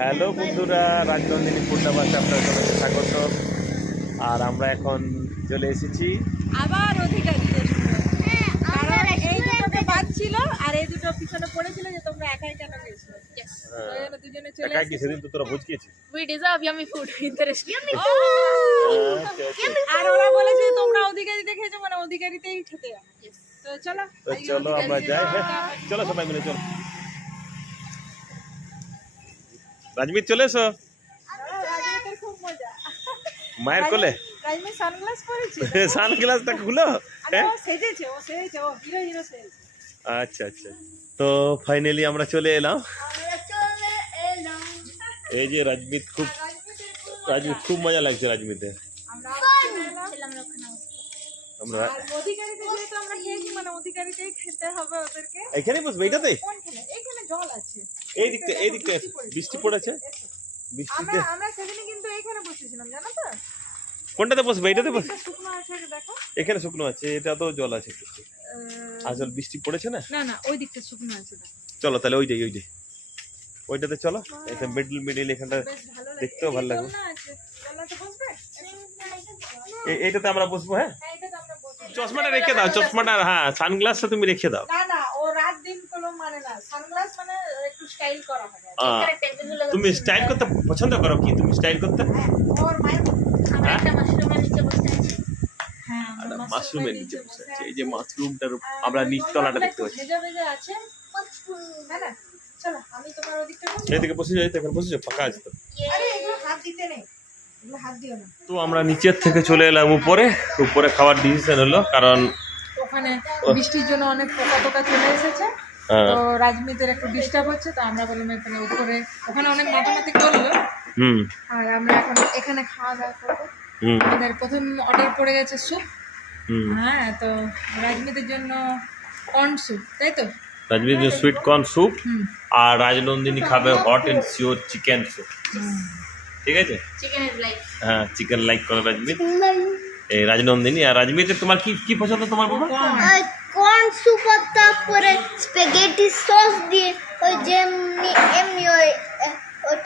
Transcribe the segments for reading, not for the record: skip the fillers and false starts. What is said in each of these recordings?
Hello বন্ধুরা, রাজনন্দিনী পূর্ণাবাসে আপনার সবাইকে স্বাগত। আর আমরা এখন চলে এসেছি আবার অধিকারীদের কারণ এই দুটোকে বাঁচছিল আর এই দুটো পিছনে পড়েছিল যে তোমরা একাই কেন গেছো। দুজনে চলে একাই কি সেদিন তো তোরা ভোজ খেয়েছিস? We deserve yummy food in the restaurant. আর ওরা বলেছে তোমরা অধিকারীতে খেয়েছো মানে অধিকারীতেই খেতে হবে। তো চলো চলো আমরা যাই। হ্যাঁ চলো সবাই মিলে চলো। রাজমিত চলে এসো রাজনীতির খুব মজা। মায়ের কোলে। রাজনীতি সানগ্লাস পরেছে, সানগ্লাসটা খুলো। আরে ও সেজেছে, ও হিরো হিরো সেজেছে। আচ্ছা আচ্ছা, তো ফাইনালি আমরা চলে এলাম। এই যে রাজমিত খুব মজা লাগছে রাজমিতে। আমরা আমরা অধিকারীতে যেহেতু আমরা খেয়েছি মানে অধিকারীতেই খেতে হবে ওদেরকে। এখানেই বসবে এটাতে? কোনখানে? এইখানে জল আছে। এই দিকটা বৃষ্টি পড়েছে। বৃষ্টিতে আমরা সেদিনই কিন্তু এইখানে বসেছিলাম, জানো তো? কোনটাতে বসবে? এটাতে বসবে? শুকনো আছে, দেখো এখানে শুকনো আছে, এটা তো জল আছে একটু। আসল বৃষ্টি পড়েছে না। না ওই দিকটা শুকনো আছে। চলো তাহলে ওইটাতে চলো। এটা মিডিল এখানটা বেশ ভালো লাগে, দেখতেও ভালো লাগবে। জলনাতে বসবে? এইটাতে আমরা বসবো। হ্যাঁ হ্যাঁ, এটাতে আমরা বসবো। চশমাটা রেখে দাও, চশমাটা। হ্যাঁ সানগ্লাসটা তুমি রেখে দাও। না ও রাত দিন কোনো মানে না, সানগ্লাস মানে একটু স্টাইল করা হবে। তুমি স্টাইল করতে পছন্দ করো কি? তুমি স্টাইল করতে? ওর মায়ের আমরা একটা মাশরুমের নিচে বসে আছি। হ্যাঁ মাশরুমের নিচে বসে আছে। এই যে মাশরুমটার আমরা নিচতলাটা দেখতে পাচ্ছি। ভেজা আছে। হ্যাঁ না, চলো আমি তোমার ওদিকটা বসবো। এইদিকে বসে যাই, এখন বসে যাও, ফাঁকা আছে তো। আরে এগুলো হাত দিতে নেই, এগুলো হাত দিও না। তো আমরা নিচের থেকে চলে এলাম উপরে খাওয়ার ডিসিশন হলো, কারণ ওখানে বৃষ্টির জন্য অনেক পোকা চলে এসেছে। তো রাজমিতের একটু ডিস্টার্ব হচ্ছে, তো আমরা বললাম এখানে ওখানে অনেক মাতামাতি করলো। আর আমরা এখন এখানে খাওয়া দাওয়া করবো। আমাদের প্রথম অর্ডার পড়ে গেছে স্যুপ। হ্যাঁ, তো রাজমিতের জন্য কর্ন স্যুপ, তাই তো? রাজমিত সুইট কর্ন স্যুপ, আর রাজনন্দিনী খাবে hot and sour chicken soup. ঠিক আছে, চিকেন ইজ লাইক। হ্যাঁ চিকেন লাইক করে রাজমিত। এই রাজনন্দিনী আর রাজমিতে তোমার কি পছন্দ তোমার বাবা? কর্ন স্যুপ, তারপরে স্প্যাগেটি সস দিয়ে ওই যেমনি এমনি ওই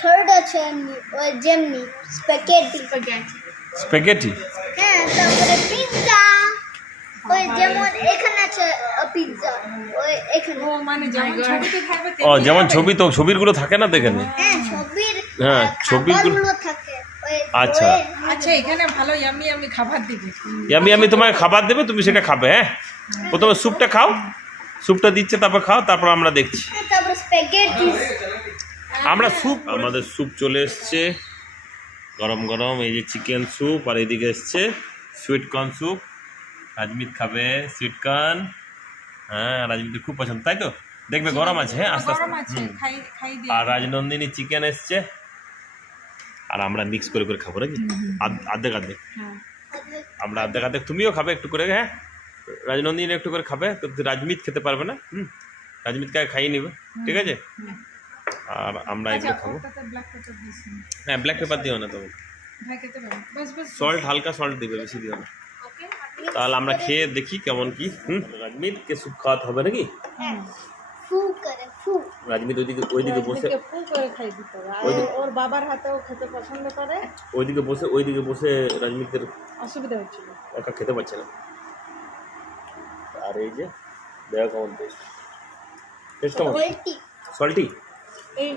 থার্ড আছে এমনি ওই যেমনি স্প্যাগেটি। হ্যাঁ, তারপরে পিৎজা ওই যেমন এখানে আছে পিৎজা ওই এখানে। ও মানে যেমন ছবিতে থাকবে যেমন ছবির গুলো থাকে না তো এখানে? হ্যাঁ, ছবির ছবিগুলো থাকে ওই। আচ্ছা আচ্ছা, এখানে ভালো ইয়ামি খাবার দিবে। আমি তোমায় খাবার দেবে, তুমি সেটা খাবে। হ্যাঁ প্রথমে স্যুপটা খাও, স্যুপটা দিচ্ছে, তারপর খাও, তারপর আমরা দেখছি। তারপরে স্প্যাগেটি। আমাদের স্যুপ চলে এসছে গরম গরম। এই যে চিকেন স্যুপ, আর এদিকে এসছে সুইট কর্ন স্যুপ। রাজমিত খাবে সুইট কর্ন। হ্যাঁ রাজমিতের খুব পছন্দ, তাই তো? দেখবে গরম আছে। হ্যাঁ আস্তে আস্তে। আর রাজনন্দিনী চিকেন এসছে, আর আমরা মিক্স করে খাবো নাকি? আর্ধেক আমরা আর্ধেক, তুমিও খাবে একটু করে। হ্যাঁ রাজনন্দিনী একটু করে খাবে, তো রাজমিত খেতে পারবে না। রাজমিতকে খাইয়ে নিবে, ঠিক আছে? আর আমরা এগুলো খাবো। হ্যাঁ ব্ল্যাক পেপার দিও না তুমি, সল্ট, হালকা সল্ট দিবে, বেশি দিও না। তাহলে আমরা খেয়ে দেখি কেমন কি। রাজমিতকে স্যুপ খাওয়াতে হবে নাকি? রাজমিত ওইদিকে বসে ওর বাবার হাতেও খেতে পছন্দ করে। ওইদিকে বসে রাজমিতের অসুবিধা হচ্ছিল, একা খেতে পারছে না। আর এই যে দেখো কেমন টেস্ট কেমন? সল্টি। এই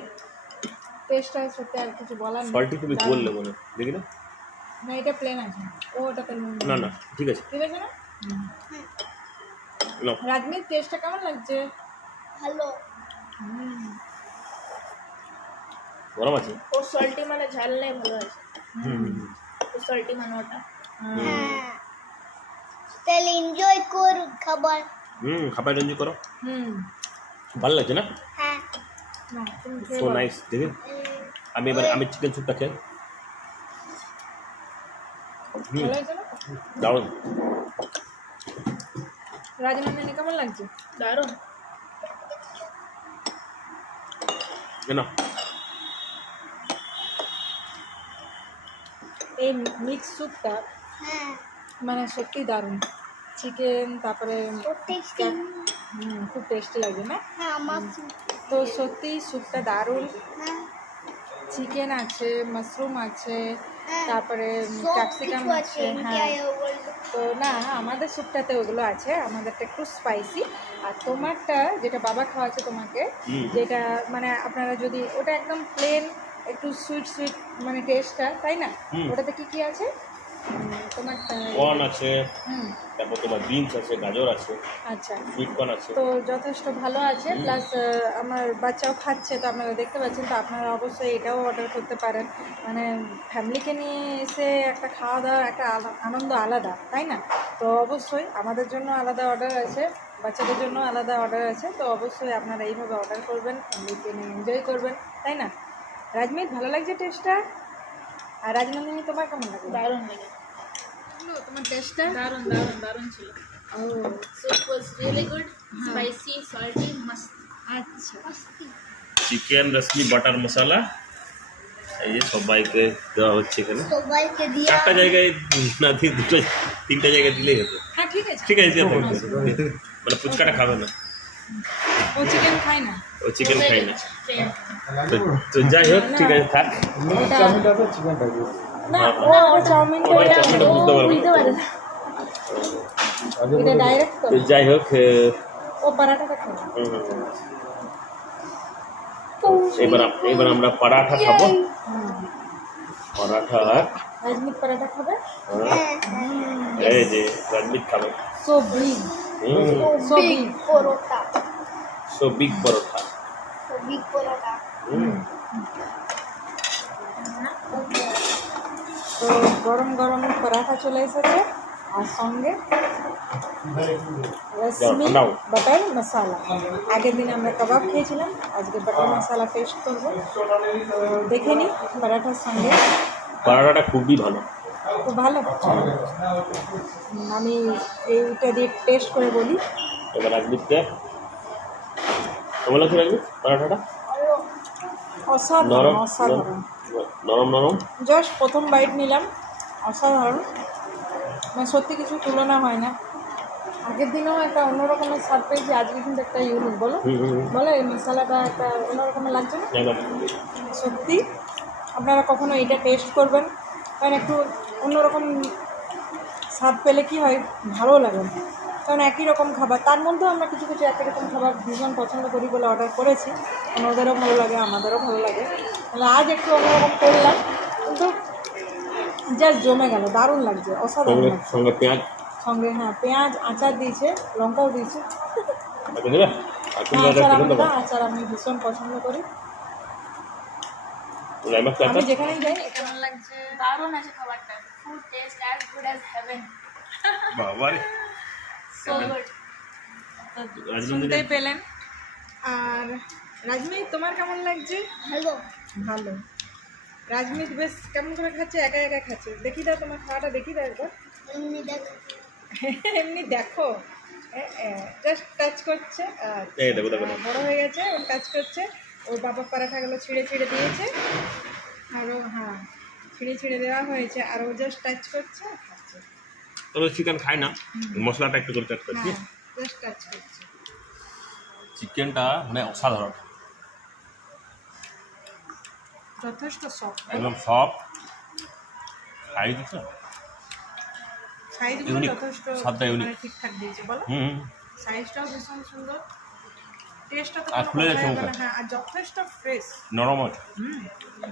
টেস্টটা সত্যি আর কিছু বলার নেই। সল্টি তুমি বললে মনে দেখি না। না এটা প্লেন আছে, ওটাতে না ঠিক আছে, ঠিক আছে না? রাজমিত টেস্টটা কেমন লাগছে? ভালো। গরম আছে। ও সল্টি মানে ঝাল নেই, ভালো আছে। ও সল্টি মানে ওটা। হ্যাঁ, তাহলে এনজয় কর খাবার। খাবার এনজয় করো। ভালো লাগছে না? হ্যাঁ, সো নাইস। দেখি আমি চিকেন স্যুপটা খেয়ে। দারুণ। রাজনন্দিনী কেমন লাগছে? দারুণ। না এই মিক্স স্যুপটা মানে সত্যি দারুণ। চিকেন তারপরে খুব টেস্টি লাগে না? হ্যাঁ, আমার তো সত্যি স্যুপটা দারুণ। চিকেন আছে, মাশরুম আছে, হ্যাঁ, তারপরে সব ক্যাপসিকাম কিছু আছে। আছে হ্যাঁ, ইন্ডিয়ায় বলতে। তো না আমাদের স্যুপটাতে ওগুলো আছে, আমাদেরটা একটু স্পাইসি। আর তোমারটা যেটা বাবা খাওয়াচ্ছে তোমাকে, যেটা মানে আপনারা যদি ওটা একদম প্লেন একটু সুইট সুইট মানে টেস্টটা, তাই না? ওটাতে কি কি আছে তোমার? কর্ন আছে, হুম, তারপর তোমার বিনস আছে, গাজর আছে, আচ্ছা। সুইট কর্ন আছে। তো যথেষ্ট ভালো আছে, প্লাস আমার বাচ্চাও খাচ্ছে, তো আপনারা দেখতে পাচ্ছেন। তো আপনারা অবশ্যই এটাও অর্ডার করতে পারেন। মানে ফ্যামিলিকে নিয়ে এসে একটা খাওয়া দাওয়া একটা আনন্দ আলাদা, তাই না? তো অবশ্যই আমাদের জন্য আলাদা অর্ডার আছে, বাচ্চাদের জন্য আলাদা অর্ডার আছে। তো অবশ্যই আপনারা এইভাবে অর্ডার করবেন, ফ্যামিলিকে নিয়ে এনজয় করবেন, তাই না? রাজমিত, ভালো লাগছে টেস্টটা? আর রাজনন্দিনী, তোমার কেমন লাগলো? দারুণ লাগে, তোমার টেস্টটা? দারুণ দারুণ দারুণ ছিল। ও Soup was really good, spicy, salty, mast. আচ্ছা, চিকেন রসমি বাটার মশলা এই যে সবাইকে দেওয়া হচ্ছে এখানে। সবাইকে দিয়া 4টা জায়গায় না দিয়ে 3টা জায়গায় দিলেই হতো। হ্যাঁ ঠিক আছে। ঠিক আছে, দিয়ে থাকবে। মানে ফুচকাটা খাবে না, ও চিকেন খায় না। ও চিকেন খাই না। Same. তো যাই হোক, ঠিক আছে থাক। না, ও চাউমিনটা ওই চাউমিনটা বুঝতে পারবো না। বুঝতে পারে না। এটা ডাইরেক্ট তো, তো যাই হোক, ও পরাঠাটা খায়। এবার আমরা পরাঠা খাবো। পরাঠা রাজমিত পরাঠা খাবে? এই যে রাজমিত খাবে। So big, so big big. Paratha, so big paratha. Big paratha. তো গরম গরম পরাঠা চলে এসেছে, আর সঙ্গে রসমি নাও। বাটার মশলা। আগের দিন আমরা কাবাব খেয়েছিলাম, আজকে বাটার মশলা টেস্ট করবো। তো দেখে নিই পরাঠার সঙ্গে। পরোটাটা খুবই ভালো। খুব ভালো। আমি এইটা দিয়ে টেস্ট করে বলি। এবার রাজমিতকে কেমন লাগছে রাজমিত পরোটাটা? অসাধারণ, নরম অসাধারণ। নরম নরম। জাস্ট প্রথম বাইট নিলাম, অসাধারণ। মানে সত্যি কিছু তুলনা হয় না। আগের দিনেও একটা অন্যরকমের স্বাদ পেয়েছি, আজকে কিন্তু একটা ইউনিক। বলো বলো, এই মশলাটা একটা অন্যরকমের লাগছে না? সত্যি আপনারা কখনো এটা টেস্ট করবেন, কারণ একটু অন্যরকম স্বাদ পেলে কি হয়, ভালো লাগে। কারণ একই রকম খাবার, তার মধ্যেও আমরা কিছু কিছু একই রকম খাবার ভীষণ পছন্দ করি বলে অর্ডার করেছি। ওদেরও ভালো লাগে, আমাদেরও ভালো লাগে। তাহলে আজ একটু অন্যরকম করলাম, কিন্তু জাস্ট জমে গেল, দারুণ লাগছে, অসাধারণ লাগছে। সঙ্গে পেঁয়াজ সঙ্গে হ্যাঁ পেঁয়াজ, আচার দিয়েছে, লঙ্কাও দিয়েছে। দেবে। আচার আমি ভীষণ পছন্দ করি। রাইমাক্স আমি যেখানেই যাই। কেমন লাগছে? দারুণ আছে খাবারটা। Food taste as good as heaven. বাবা রে। So good. শুনতেই পেলেন। আর রাজমিত, তোমার কেমন লাগছে? ভালো। ভালো। রাজমিত বেশ কেমন করে খাচ্ছে, একা একা খাচ্ছে। দেখি দাও তোমার খাওয়াটা, দেখি দাও একবার। এমনি দেখ, এমনি দেখো, জাস্ট টাচ করছে। এই দেখো দেখো। বড় হয়ে গেছে, ও টাচ করছে। ওর বাবা পরাঠাগুলো ছিঁড়ে ছিঁড়ে দিয়েছে, আরও হ্যাঁ ছিঁড়ে ছিঁড়ে দেওয়া হয়েছে, আর ও জাস্ট টাচ করছে, খাচ্ছে। তবে চিকেন খাই না, মশলাটা একটু করে টাচ করছি। হ্যাঁ, জাস্ট টাচ করছে। চিকেনটা মানে অসাধারণ, যথেষ্ট সফট, একদম সফট। খাই দিচ্ছ সাইজগুলো Unique, যথেষ্ট স্বাদটা unique। মানে ঠিকঠাক দিয়েছে। বলো, সাইজটাও ভীষণ সুন্দর, টেস্টটা তো আর কোনো খুলে যাচ্ছে কথাই হবে মুখে। না। হ্যাঁ, আর যথেষ্ট ফ্রেশ, নরম আছে,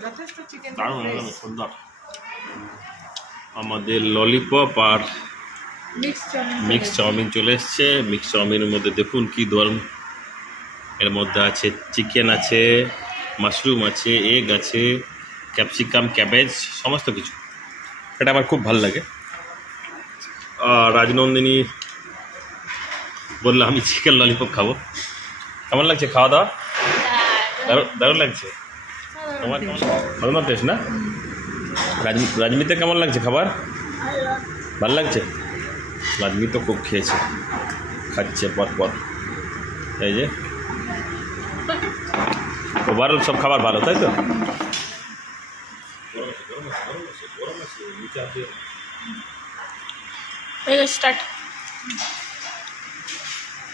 যথেষ্ট চিকেন দারুণ ফ্রেশ। একদম সুন্দর। আমাদের ললিপপ আর মিক্স চাউমিন চলে এসছে। মিক্স চাউমিনের মধ্যে দেখুন কি দারুণ, এর মধ্যে আছে চিকেন আছে, মাশরুম আছে, এগ আছে, ক্যাপসিকাম, ক্যাবেজ, সমস্ত কিছু। এটা আমার খুব ভালো লাগে। আর রাজনন্দিনী বললো আমি চিকেন ললিপপ খাবো। কেমন লাগছে খাওয়া দাওয়া? দারুণ লাগছে। তোমার ভালো টেস্ট না? রাজমিতে কেমন লাগছে খাবার? ভালো লাগছে। রাজমি তো খুব খেয়েছে, খাচ্ছে পর। এই যে ওভারঅল সব খাবার ভালো, তাই তো? স্টার্ট।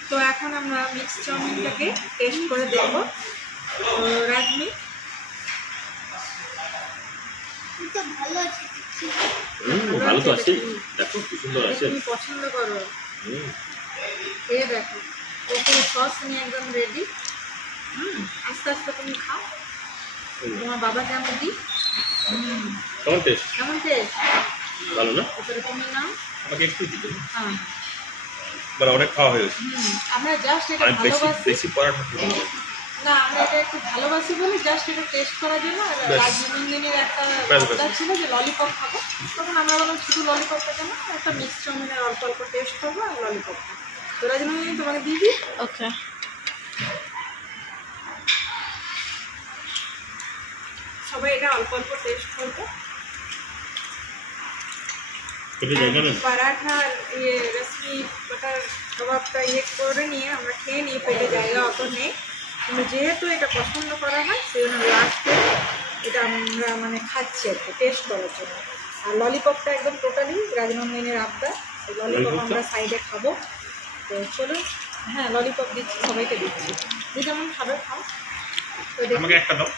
তো এখন আমরা মিক্স চাউমিনটাকে টেস্ট করে দেখবো। তো রাজমি তো ভালো আছে ভালো তো আছে, দেখো কি সুন্দর আছে। তুমি পছন্দ করো, হুম, খেয়ে দেখো। ওপরে সস নিয়ে একদম রেডি। আস্তে আস্তে তুমি খাও। তোমার বাবাকে আমি দিই। কেমন টেস্ট? কেমন টেস্ট? ভালো না? ওপরে তুমি নাও। আমাকে একটু দিতে, হ্যাঁ মানে অনেক খাওয়া হয়ে গেছে। আমরা জাস্ট এটা আমি বেশি ভালোবাসি। বেশি পরাঠা খাবো না। না, আমরা এটা একটু ভালোবাসি বলে জাস্ট এটা টেস্ট করার জন্য। আর ব্যাস। রাজনন্দিনীর একটা ব্যাস, ব্যাস। অর্ডার ছিল যে ললিপপ খাবো, তখন আমরা বললাম শুধু ললিপপটা কেন, একটা মিক্স চাউমিনের অল্প অল্প টেস্ট করবো আর ললিপপটা। তো রাজনন্দিনী তোমাকে দিয়ে দিই। ওকে। সবাই এটা অল্প অল্প টেস্ট করবো। পেটে জায়গা নেই? পরাঠা ইয়ে রেসিপি বাটার কাবাবটা ইয়ে করে নিয়ে আমরা খেয়ে নিই, পেটে জায়গা অত নেই, কিন্তু যেহেতু এটা পছন্দ করা হয় সেই জন্য লাস্টে এটা আমরা মানে খাচ্ছি আর কি টেস্ট করার জন্য। আর ললিপপটা একদম টোটালি রাজনন্দিনীর আবদার, সেই ললিপপ আমরা সাইডে খাবো। তো চলুন, হ্যাঁ ললিপপ দিচ্ছি, সবাইকে দিচ্ছি, যে যেমন খাবে খাও। তো দেখি, আমাকে একটা দাও।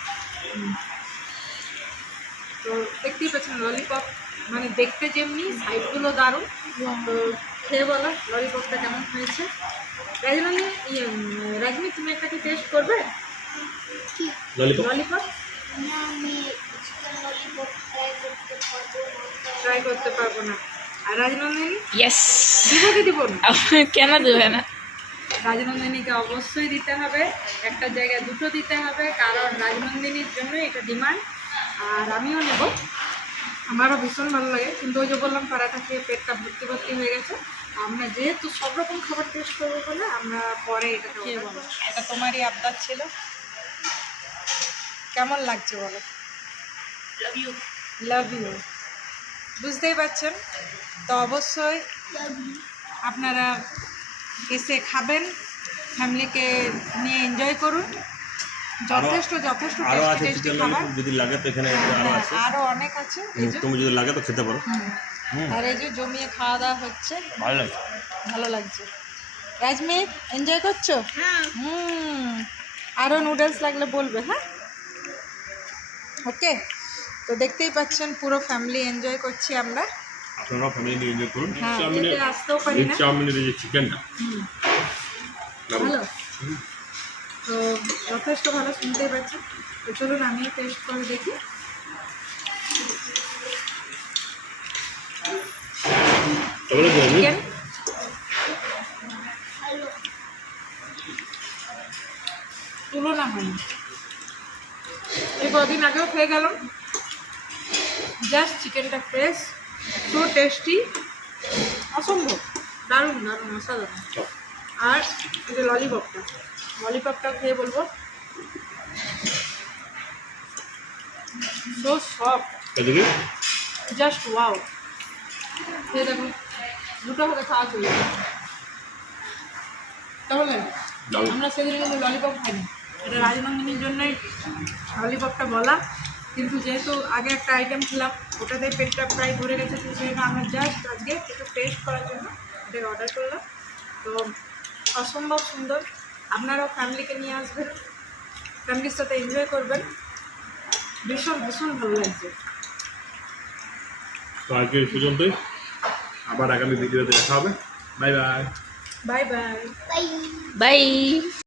তো দেখতেই পাচ্ছেন ললিপপ মানে দেখতে যেমনি, সাইডগুলো দারুণ। তো খেয়ে বলো ললিপপটা কেমন হয়েছে। রাজনন্দিনী রাজনী তুমি একটা কি টেস্ট করবে ললিপপ ললিপপ? না আমি চিকেন ললিপপ ট্রাই করতে পারবো না। আর রাজনন্দিনী ইয়েস। দিব কি দিব না? কেন দেবে না? রাজনন্দিনীকে অবশ্যই দিতে হবে, একটা জায়গায় দুটো দিতে হবে, কারণ রাজনন্দিনীর জন্য এটা ডিমান্ড। আর আমিও নেব, আমারও ভীষণ ভালো লাগে, কিন্তু ওই যে বললাম পরাঠা খেয়ে পেটটা ভর্তি ভর্তি হয়ে গেছে। আমরা যেহেতু সব রকম খাবার টেস্ট করবো বলে আমরা পরে এটা খেয়ে বলো। এটা তোমারই আবদার ছিল, কেমন লাগছে বলো? Love you. লাভ ইউ, বুঝতেই পারছেন। তো অবশ্যই আপনারা এসে খাবেন, ফ্যামিলিকে নিয়ে এনজয় করুন। যথেষ্ট যথেষ্ট আরো টেস্টি আছে টেস্টি চিকেন খাবার। ললিপপ, যদি লাগে তো এখানে আরো আছে। আরো অনেক আছে, এই যে তুমি যদি লাগে তো খেতে পারো। আর এই যে জমিয়ে খাওয়া দাওয়া হচ্ছে, ভালো লাগছে। ভালো লাগছে। রাজমিত এনজয় করছো? হ্যাঁ আরও নুডলস লাগলে বলবে, হ্যাঁ ওকে। তো দেখতেই পাচ্ছেন পুরো ফ্যামিলি এনজয় করছি আমরা। আপনারা ফ্যামিলি নিয়ে এনজয় করুন। হ্যাঁ, চাউমিনের এতে আসতেও পারি না। চাউমিনের এই যে চিকেনটা ভালো, তো যথেষ্ট ভালো, শুনতেই পাচ্ছেন। তো চলুন আমিও টেস্ট করে দেখি। চিকেন তুলনা হয়নি, এই কদিন আগেও খেয়ে গেলাম। জাস্ট চিকেনটা ফ্রেশ, সো টেস্টি, অসম্ভব, দারুণ দারুণ, অসাধারণ। আর এই যে ললিপপটাও খেয়ে বলবো, সো সফট, এদিকে জাস্ট ওয়াও। খেয়ে দেখুন, দুটো হলে খাওয়া চলে যাবে। তাহলে দাও। আমরা সেদিন কিন্তু ললিপপ খাইনি, এটা রাজনন্দিনীর জন্যই ললিপপটা বলা, কিন্তু যেহেতু আগে একটা আইটেম খেলাম ওটাতে পেটটা প্রায় ভরে গেছে, তো সেই জন্য আমরা জাস্ট আজকে একটু টেস্ট করার জন্য এটা অর্ডার করলাম। তো অসম্ভব সুন্দর, আপনারাও ফ্যামিলিকে নিয়ে আসবেন, ফ্যামিলির সাথে এনজয় করবেন, ভীষণ ভীষণ ভালো লাগছে। তো আজকে এই পর্যন্তই, আবার আগামী ভিডিওতে দেখা হবে। Bye bye. Bye bye. Bye bye.